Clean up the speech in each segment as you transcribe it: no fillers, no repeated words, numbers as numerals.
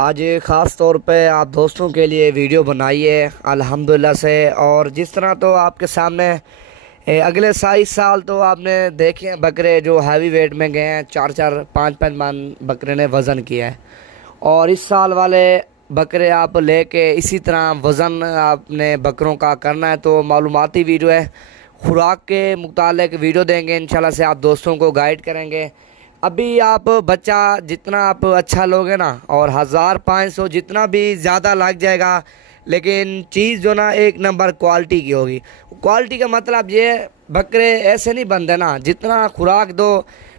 आज ख़ास तौर पे आप दोस्तों के लिए वीडियो बनाई है अल्हम्दुलिल्लाह से। और जिस तरह तो आपके सामने अगले 27 साल तो आपने देखे हैं बकरे जो हैवी वेट में गए हैं, 4-4 5-5 मन बकरे ने वज़न किया है। और इस साल वाले बकरे आप लेके इसी तरह वज़न आपने बकरों का करना है तो मालूमाती वीडियो है, खुराक के मुतालिक वीडियो देंगे इंशाल्लाह से, आप दोस्तों को गाइड करेंगे। अभी आप बच्चा जितना आप अच्छा लोगे ना, और 1500 जितना भी ज़्यादा लग जाएगा, लेकिन चीज़ जो ना एक नंबर क्वालिटी की होगी। क्वालिटी का मतलब ये बकरे ऐसे नहीं बनते ना, जितना खुराक दो,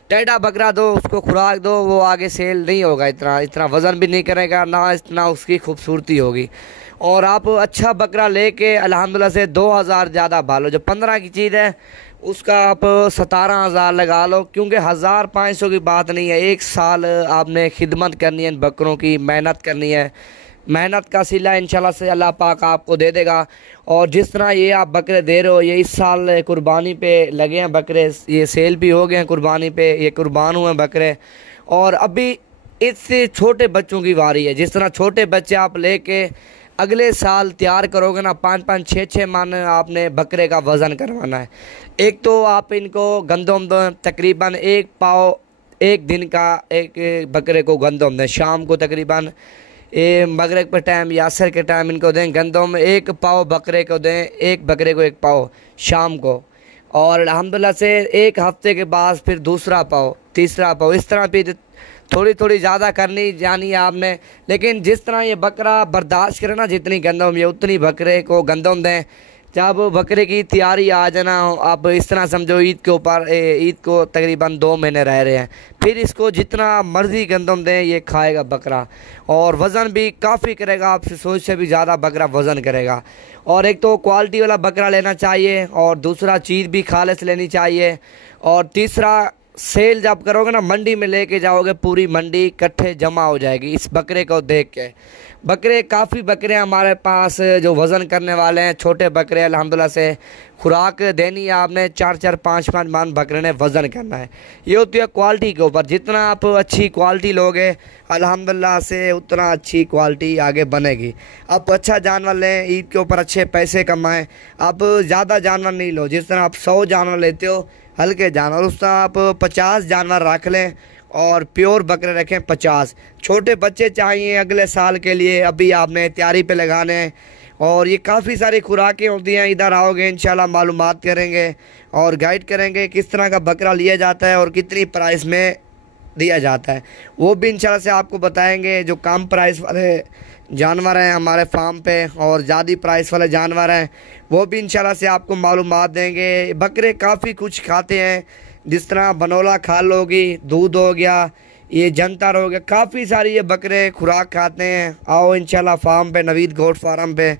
टेढ़ा बकरा दो उसको खुराक दो, वो आगे सेल नहीं होगा, इतना वज़न भी नहीं करेगा, ना इतना उसकी खूबसूरती होगी। और आप अच्छा बकरा लेके अल्हम्दुलिल्लाह से 2000 ज़्यादा भालो, जो 15 की चीज़ है उसका आप 17,000 लगा लो, क्योंकि 1500 की बात नहीं है। एक साल आपने खिदमत करनी है, बकरों की मेहनत करनी है, मेहनत का सिला इंशाल्लाह से अल्लाह पाक आपको दे देगा। और जिस तरह ये आप बकरे दे रहे हो, ये इस साल कुर्बानी पे लगे हैं बकरे, ये सेल भी हो गए हैं कुर्बानी पे, ये कुर्बान हुए हैं बकरे। और अभी इससे छोटे बच्चों की बारी है। जिस तरह छोटे बच्चे आप लेके अगले साल तैयार करोगे ना, 5-5 6-6 मन आपने बकरे का वज़न करवाना है। एक तो आप इनको गंदम दो, तकरीबन 1 पाव एक दिन का एक बकरे को गंदम दें, शाम को तकरीबन मगरिब के टाइम या असर के टाइम इनको दें गंदम, 1 पाव बकरे को दें, एक बकरे को 1 पाव शाम को। और अल्हम्दुलिल्लाह से 1 हफ्ते के बाद फिर दूसरा पाव, तीसरा पाव, इस तरह फिर थोड़ी थोड़ी ज़्यादा करनी जानी है आपने। लेकिन जिस तरह ये बकरा बर्दाश्त करे ना, जितनी गंदम ये उतनी बकरे को गंदम दें। जब बकरे की तैयारी आ जाना, आप इस तरह समझो ईद के ऊपर, ईद को तकरीबन 2 महीने रह रहे हैं, फिर इसको जितना मर्ज़ी गंदम दें ये खाएगा बकरा, और वज़न भी काफ़ी करेगा, आपसे सोच से भी ज़्यादा बकरा वज़न करेगा। और एक तो क्वालिटी वाला बकरा लेना चाहिए, और दूसरा चीज़ भी खालिस लेनी चाहिए, और तीसरा सेल जब करोगे ना, मंडी में लेके जाओगे, पूरी मंडी इकट्ठे जमा हो जाएगी इस बकरे को देख के। बकरे काफ़ी बकरे हमारे पास जो वज़न करने वाले हैं, छोटे बकरे अल्हम्दुलिल्लाह से खुराक देनी है आपने, 4-4 5-5 मन बकरे ने वज़न करना है। ये होती है क्वालिटी के ऊपर, जितना आप अच्छी क्वालिटी लोगे अल्हम्दुलिल्लाह से उतना अच्छी क्वालिटी आगे बनेगी। आप अच्छा जानवर लें, ईद के ऊपर अच्छे पैसे कमाएं। आप ज़्यादा जानवर नहीं लो, जिस तरह आप 100 जानवर लेते हो हल्के जानवर, उस तरह आप 50 जानवर रख लें, और प्योर बकरे रखें 50। छोटे बच्चे चाहिए अगले साल के लिए, अभी आपने तैयारी पे लगाने हैं। और ये काफ़ी सारी खुराकें होती हैं, इधर आओगे इंशाल्लाह मालूमात करेंगे और गाइड करेंगे किस तरह का बकरा लिया जाता है और कितनी प्राइस में दिया जाता है, वो भी इंशाल्लाह से आपको बताएंगे। जो कम प्राइस वाले जानवर हैं हमारे फार्म पे, और ज़्यादा प्राइस वाले जानवर हैं वो भी इंशाल्लाह से आपको मालूमात देंगे। बकरे काफ़ी कुछ खाते हैं, जिस तरह बनोला खाल होगी, दूध हो गया, ये जंतर हो गया, काफ़ी सारी ये बकरे खुराक खाते हैं। आओ इंशाल्लाह फार्म पे, नवीद गोट फार्म पे,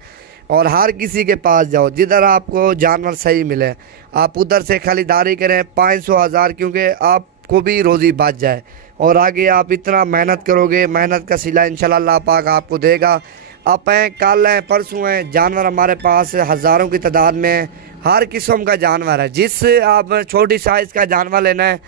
और हर किसी के पास जाओ जिधर आपको जानवर सही मिले, आप उधर से खरीदारी करें 500-1000, क्योंकि आपको भी रोज़ी बच जाए। और आगे आप इतना मेहनत करोगे, मेहनत का सिला इंशाल्लाह अल्लाह पाक आपको देगा। आप हैं, कल हैं, परसों हैं, जानवर हमारे पास हज़ारों की तादाद में हर किस्म का जानवर है। जिस आप छोटी साइज़ का जानवर लेना है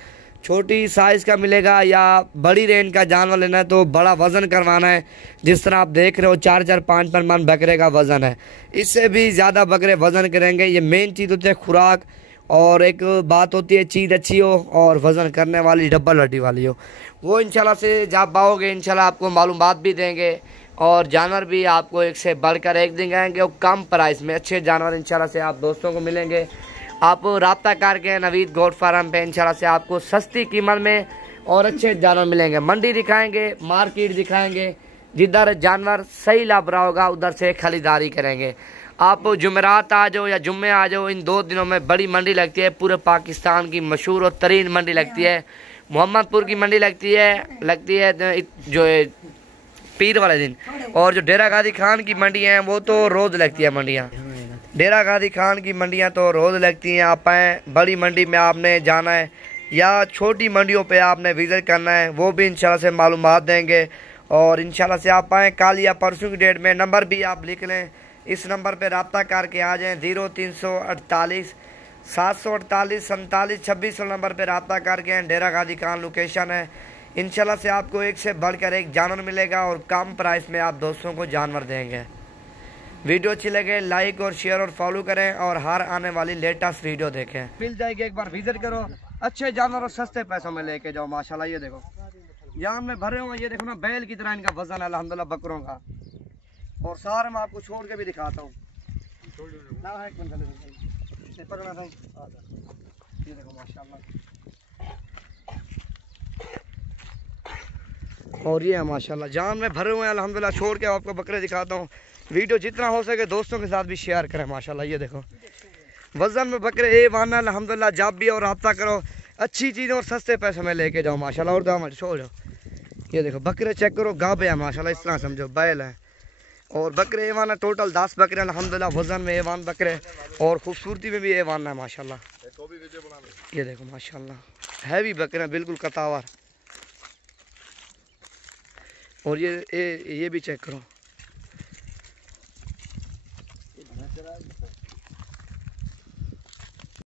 छोटी साइज़ का मिलेगा, या बड़ी रेंज का जानवर लेना है तो बड़ा वज़न करवाना है। जिस तरह आप देख रहे हो 4-4 5-5 मन बकरे का वज़न है, इससे भी ज़्यादा बकरे वज़न करेंगे। ये मेन चीज़ होती है खुराक, और एक बात होती है चीज़ अच्छी हो और वज़न करने वाली डबल हड्डी वाली हो। वो इंशाल्लाह से जब आओगे इंशाल्लाह आपको मालूमात भी देंगे, और जानवर भी आपको एक से बढ़कर एक दिन आएंगे, और कम प्राइस में अच्छे जानवर इंशाल्लाह से आप दोस्तों को मिलेंगे। आप रब्ता करके नवीद गोट फार्म पे इंशाल्लाह से आपको सस्ती कीमत में और अच्छे जानवर मिलेंगे। मंडी दिखाएंगे, मार्केट दिखाएंगे, जिधर जानवर सही लाभ रहा होगा उधर से खरीदारी करेंगे। आप जुमेरात आ जाओ या जुम्मे आ जाओ, इन 2 दिनों में बड़ी मंडी लगती है, पूरे पाकिस्तान की मशहूर और तरीन मंडी लगती है। मोहम्मदपुर की मंडी लगती है जो पीर वाले दिन, और जो डेरा गाजी खान की मंडी है वो तो रोज़ लगती है मंडियाँ। डेरा गाजी खान की मंडियाँ तो रोज़ लगती हैं। आप आएँ, बड़ी मंडी में आपने जाना है या छोटी मंडियों पे आपने विज़िट करना है, वो भी इंशाल्लाह से मालूमात देंगे। और इंशाल्लाह से आप आएँ कल या परसों की डेट में। नंबर भी आप लिख लें, इस नंबर पे रब्ता करके आ जाएँ, 0348 748 47 26 नंबर पे रब्ता करके। डेरा गाजी खान लोकेशन है, इंशाल्लाह से आपको एक से बढ़कर एक जानवर मिलेगा और कम प्राइस में आप दोस्तों को जानवर देंगे। वीडियो अच्छी लगे लाइक और शेयर और फॉलो करें और हर आने वाली लेटेस्ट वीडियो देखें। मिल जाएगी, एक बार विजिट करो, अच्छे जानवर और सस्ते पैसों में लेके जाओ। माशाल्लाह ये देखो यहाँ में भरे हुए, ये देखो ना बैल की तरह इनका वजन है अल्हम्दुलिल्लाह बकरों का। और सारे मैं आपको छोड़ के भी दिखाता हूँ। ये देखो माशाल्लाह, और ये है माशाल्लाह जान में भरे हुए हैं अल्हम्दुलिल्लाह। छोड़ के आपको बकरे दिखाता हूँ। वीडियो जितना हो सके दोस्तों के साथ भी शेयर करें। माशाल्लाह ये देखो वजन में बकरे A1 अल्हम्दुलिल्लाह। जब भी और रब्ता करो, अच्छी चीज़ें और सस्ते पैसों में लेके जाओ माशाल्लाह। और दाम छोड़ जाओ, ये देखो बकरे चेक करो, गाबे है माशाल्लाह, इस तरह समझो बैल है। और बकरे A1 है, टोटल 10 बकरे अल्हम्दुलिल्लाह। वजन में A1 बकरे और खूबसूरती में भी A1 है माशाल्लाह। ये देखो माशाल्लाह हैवी बकरे बिल्कुल कतावर। और ये भी चेक करो।